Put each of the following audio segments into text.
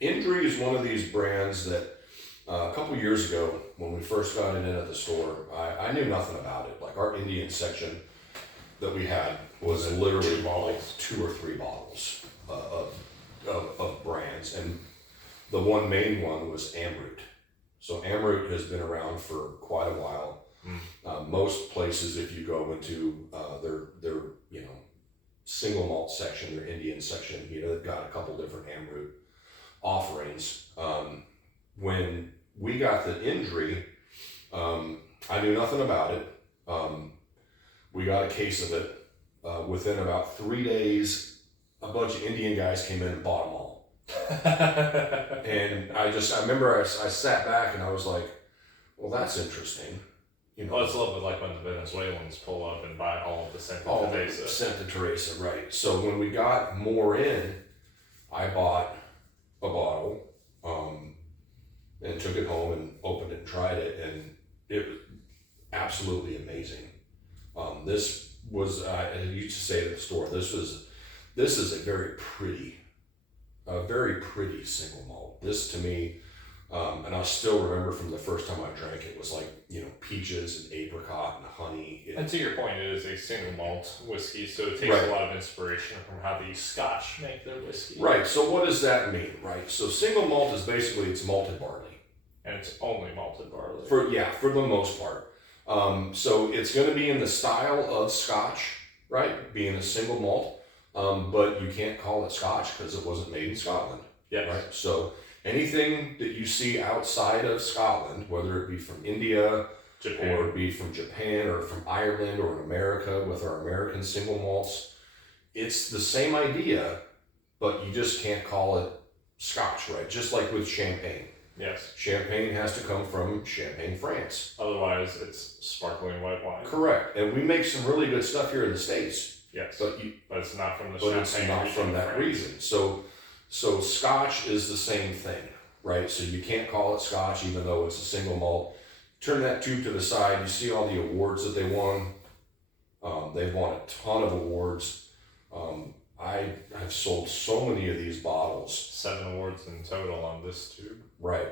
Indri is one of these brands that a couple years ago, when we first got it in at the store, I knew nothing about it. Like our Indian section that we had was literally like 2 or 3 bottles of brands, and the one main one was Amroot. So Amroot has been around for quite a while. Most places, if you go into their single malt section, their Indian section, they've got a couple different Amroot offerings. When we got the Indri, I knew nothing about it. We got a case of it. Within about 3 days, a bunch of Indian guys came in and bought them all. And I remember I sat back and I was like, well, that's interesting. Well, it's a little bit like when the Venezuelans pull up and buy all of the Santa Teresa. Santa Teresa, right. So when we got more in, I bought a bottle and took it home and opened it and tried it, and it was absolutely amazing. This was, I used to say at the store, this is a very pretty single malt. This to me, and I still remember from the first time I drank it, was like, peaches and apricot and honey. And to your point, it is a single malt whiskey, so it takes a lot of inspiration from how the Scotch make their whiskey. Right, so what does that mean, right? So single malt is basically, it's malted barley. And it's only malted barley. For the most part. So it's going to be in the style of Scotch, right? Being a single malt, but you can't call it Scotch because it wasn't made in Scotland. Yes. Right. So anything that you see outside of Scotland, whether it be from India, Japan, or it be from Japan, or from Ireland, or in America with our American single malts, it's the same idea, but you just can't call it Scotch, right? Just like with champagne. Yes. Champagne has to come from Champagne, France. Otherwise, it's sparkling white wine. Correct. And we make some really good stuff here in the States. Yes. But it's not from the Champagne. But it's not from that reason. So Scotch is the same thing, right? So you can't call it Scotch even though it's a single malt. Turn that tube to the side. You see all the awards that they won. They've won a ton of awards. I have sold so many of these bottles. 7 awards in total on this tube. Right.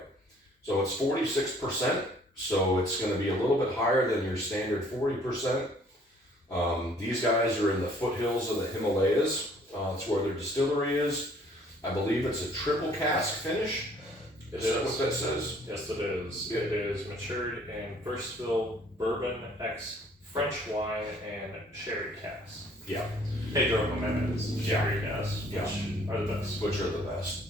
So it's 46%. So it's going to be a little bit higher than your standard 40%. These guys are in the foothills of the Himalayas. That's where their distillery is. I believe it's a triple cask finish. Is that what that says? Yes, it is. Yeah. It is matured in first fill bourbon, French wine, and sherry cask. Yeah. Pedro Jimenez sherry cask, which are the best.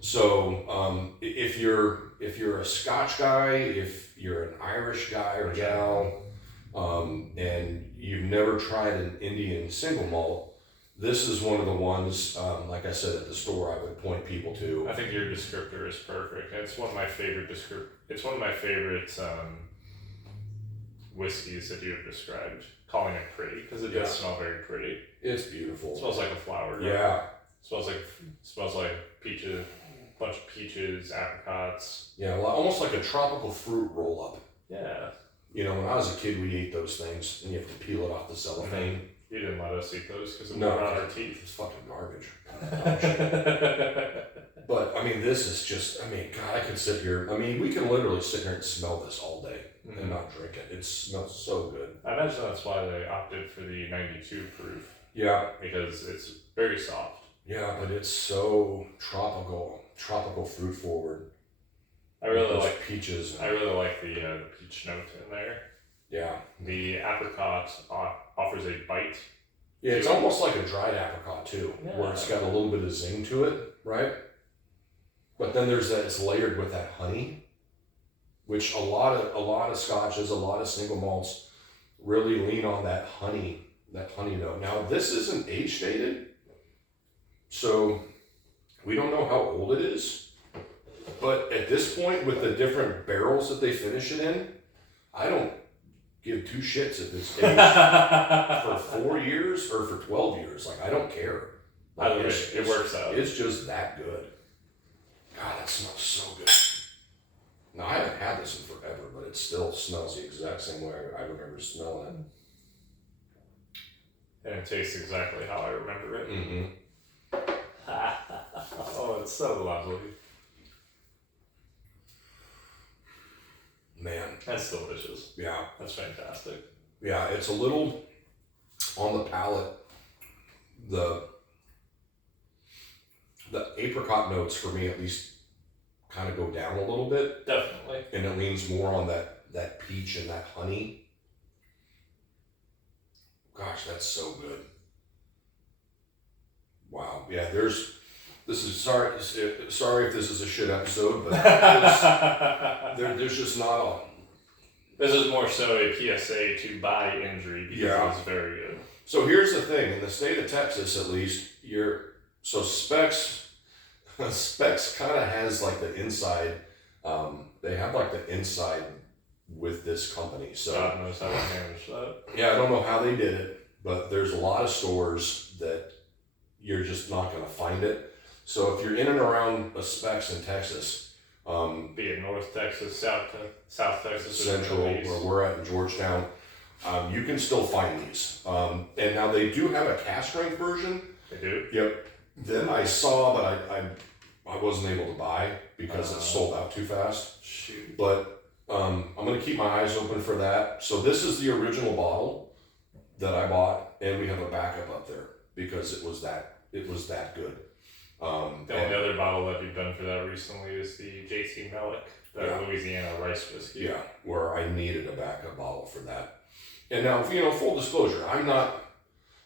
So if you're a Scotch guy, if you're an Irish guy or gal, and you've never tried an Indian single malt, this is one of the ones, like I said at the store, I would point people to. I think your descriptor is perfect. It's one of my favorite It's one of my favorite whiskeys that you have described. Calling it pretty because it does smell very pretty. It's beautiful. It smells like a flower. Yeah. It smells like peaches, a bunch of peaches, apricots. Yeah, almost like a tropical fruit roll up. Yeah. When I was a kid, we ate those things, and you have to peel it off the cellophane. Mm-hmm. You didn't let us eat those because it wore out our teeth. It's fucking garbage. But this is just, God, I could sit here. We can literally sit here and smell this all day and not drink it. It smells so good. I imagine that's why they opted for the 92 proof. Yeah. Because it's very soft. Yeah, but it's so tropical fruit forward. I really like peaches. I really like the peach note in there. Yeah. The apricot offers a bite. Yeah, it's almost like a dried apricot too, where it's got a little bit of zing to it, right? But then there's that, it's layered with that honey, which a lot of scotches, a lot of single malts really lean on that honey note. Now this isn't age dated, so we don't know how old it is. But at this point, with the different barrels that they finish it in, I don't give 2 shits if it's aged for 4 years or for 12 years. Like, I don't care. Like, it works out. It's just that good. God, that smells so good. Now, I haven't had this in forever, but it still smells the exact same way I remember smelling it. And it tastes exactly how I remember it. Mm-hmm. Oh, it's so lovely. Man, That's delicious. yeah, That's fantastic. yeah. It's a little on the palate. The apricot notes for me at least kind of go down a little bit, Definitely. and it leans more on that peach and that honey. Gosh, that's so good. Wow. Yeah, this is sorry if this is a shit episode, but there's just not a. This is more so a PSA to buy Indri because it's very good. So here's the thing: in the state of Texas, at least, Specs kind of has like the inside. They have like the inside with this company. So God knows how to manage that. yeah, I don't know how they did it, but there's a lot of stores that you're just not going to find it. So if you're in and around a Specs in Texas, be it North Texas, South Texas, Central, where we're at in Georgetown, you can still find these. And now they do have a cask strength version. They do? Yep. That I saw, but I wasn't able to buy because it sold out too fast. Shoot. But I'm going to keep my eyes open for that. So this is the original bottle that I bought, and we have a backup up there because it was that good. The only other bottle that we've done for that recently is the JT Melick, the Louisiana rice whiskey. Yeah, where I needed a backup bottle for that. And now, full disclosure, I'm not.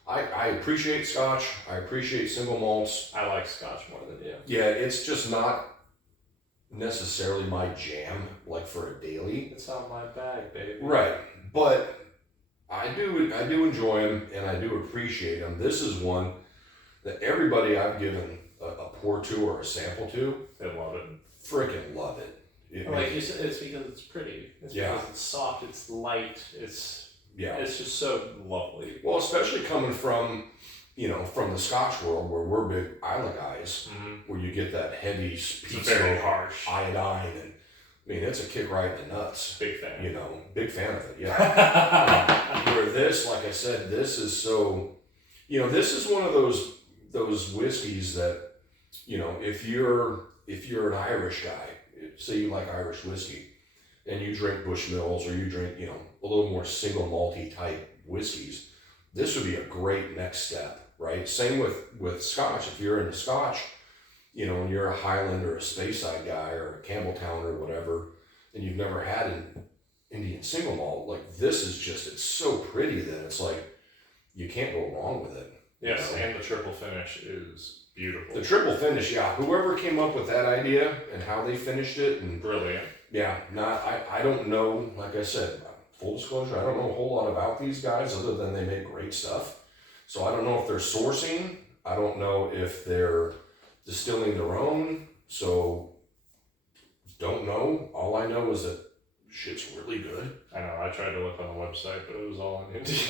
I appreciate Scotch. I appreciate single malts. I like Scotch more than you. Yeah, it's just not necessarily my jam, like for a daily. It's not my bag, baby. Right, but I do enjoy them, and I do appreciate them. This is one that everybody I've given a pour to or a sample to, They love it. freaking love it. Like you said, it's because it's pretty. It's because it's soft, it's light, it's just so lovely. Well, especially coming from, from the Scotch world where we're big Isla guys, where you get that heavy pizza, very harsh iodine, and I mean, it's a kick right in the nuts. Big fan. Big fan of it, yeah. Where this, like I said, this is so, this is one of those whiskeys that, if you're an Irish guy, say you like Irish whiskey, and you drink Bushmills or you drink, a little more single malty type whiskeys, this would be a great next step, right? Same with Scotch. If you're into Scotch, and you're a Highland or a Speyside guy or a Campbelltown or whatever, and you've never had an Indian single malt, like this is just, it's so pretty that it's like, you can't go wrong with it. Yes, and the triple finish is beautiful. The triple finish, yeah. Whoever came up with that idea and how they finished it, and brilliant. Yeah, I don't know, like I said, full disclosure, I don't know a whole lot about these guys other than they make great stuff. So I don't know if they're sourcing. I don't know if they're distilling their own. So don't know. All I know is that shit's really good. I know, I tried to look on the website, but it was all in Indian.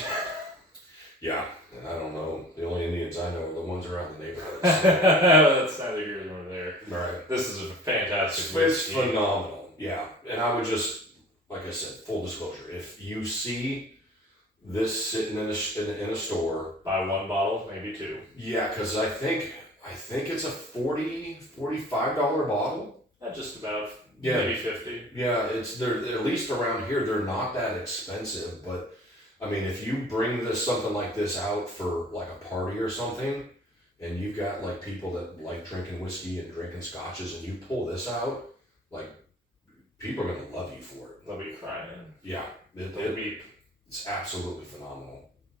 Yeah, and I don't know. The only Indians I know are the ones around the neighborhood. So. That's neither here nor there. Right. This is a fantastic It's whiskey. phenomenal. Yeah, and I would just, like I said, full disclosure, if you see this sitting in a store, buy one bottle, maybe two. Yeah, because I think it's a $45 bottle. Just about. Yeah. Maybe 50. Yeah, they're at least around here. They're not that expensive, but I mean, if you bring something like this out for like a party or something, and you've got like people that like drinking whiskey and drinking scotches, and you pull this out, like. People are going to love you for it. They'll be crying. Yeah. They'll be. It's absolutely phenomenal.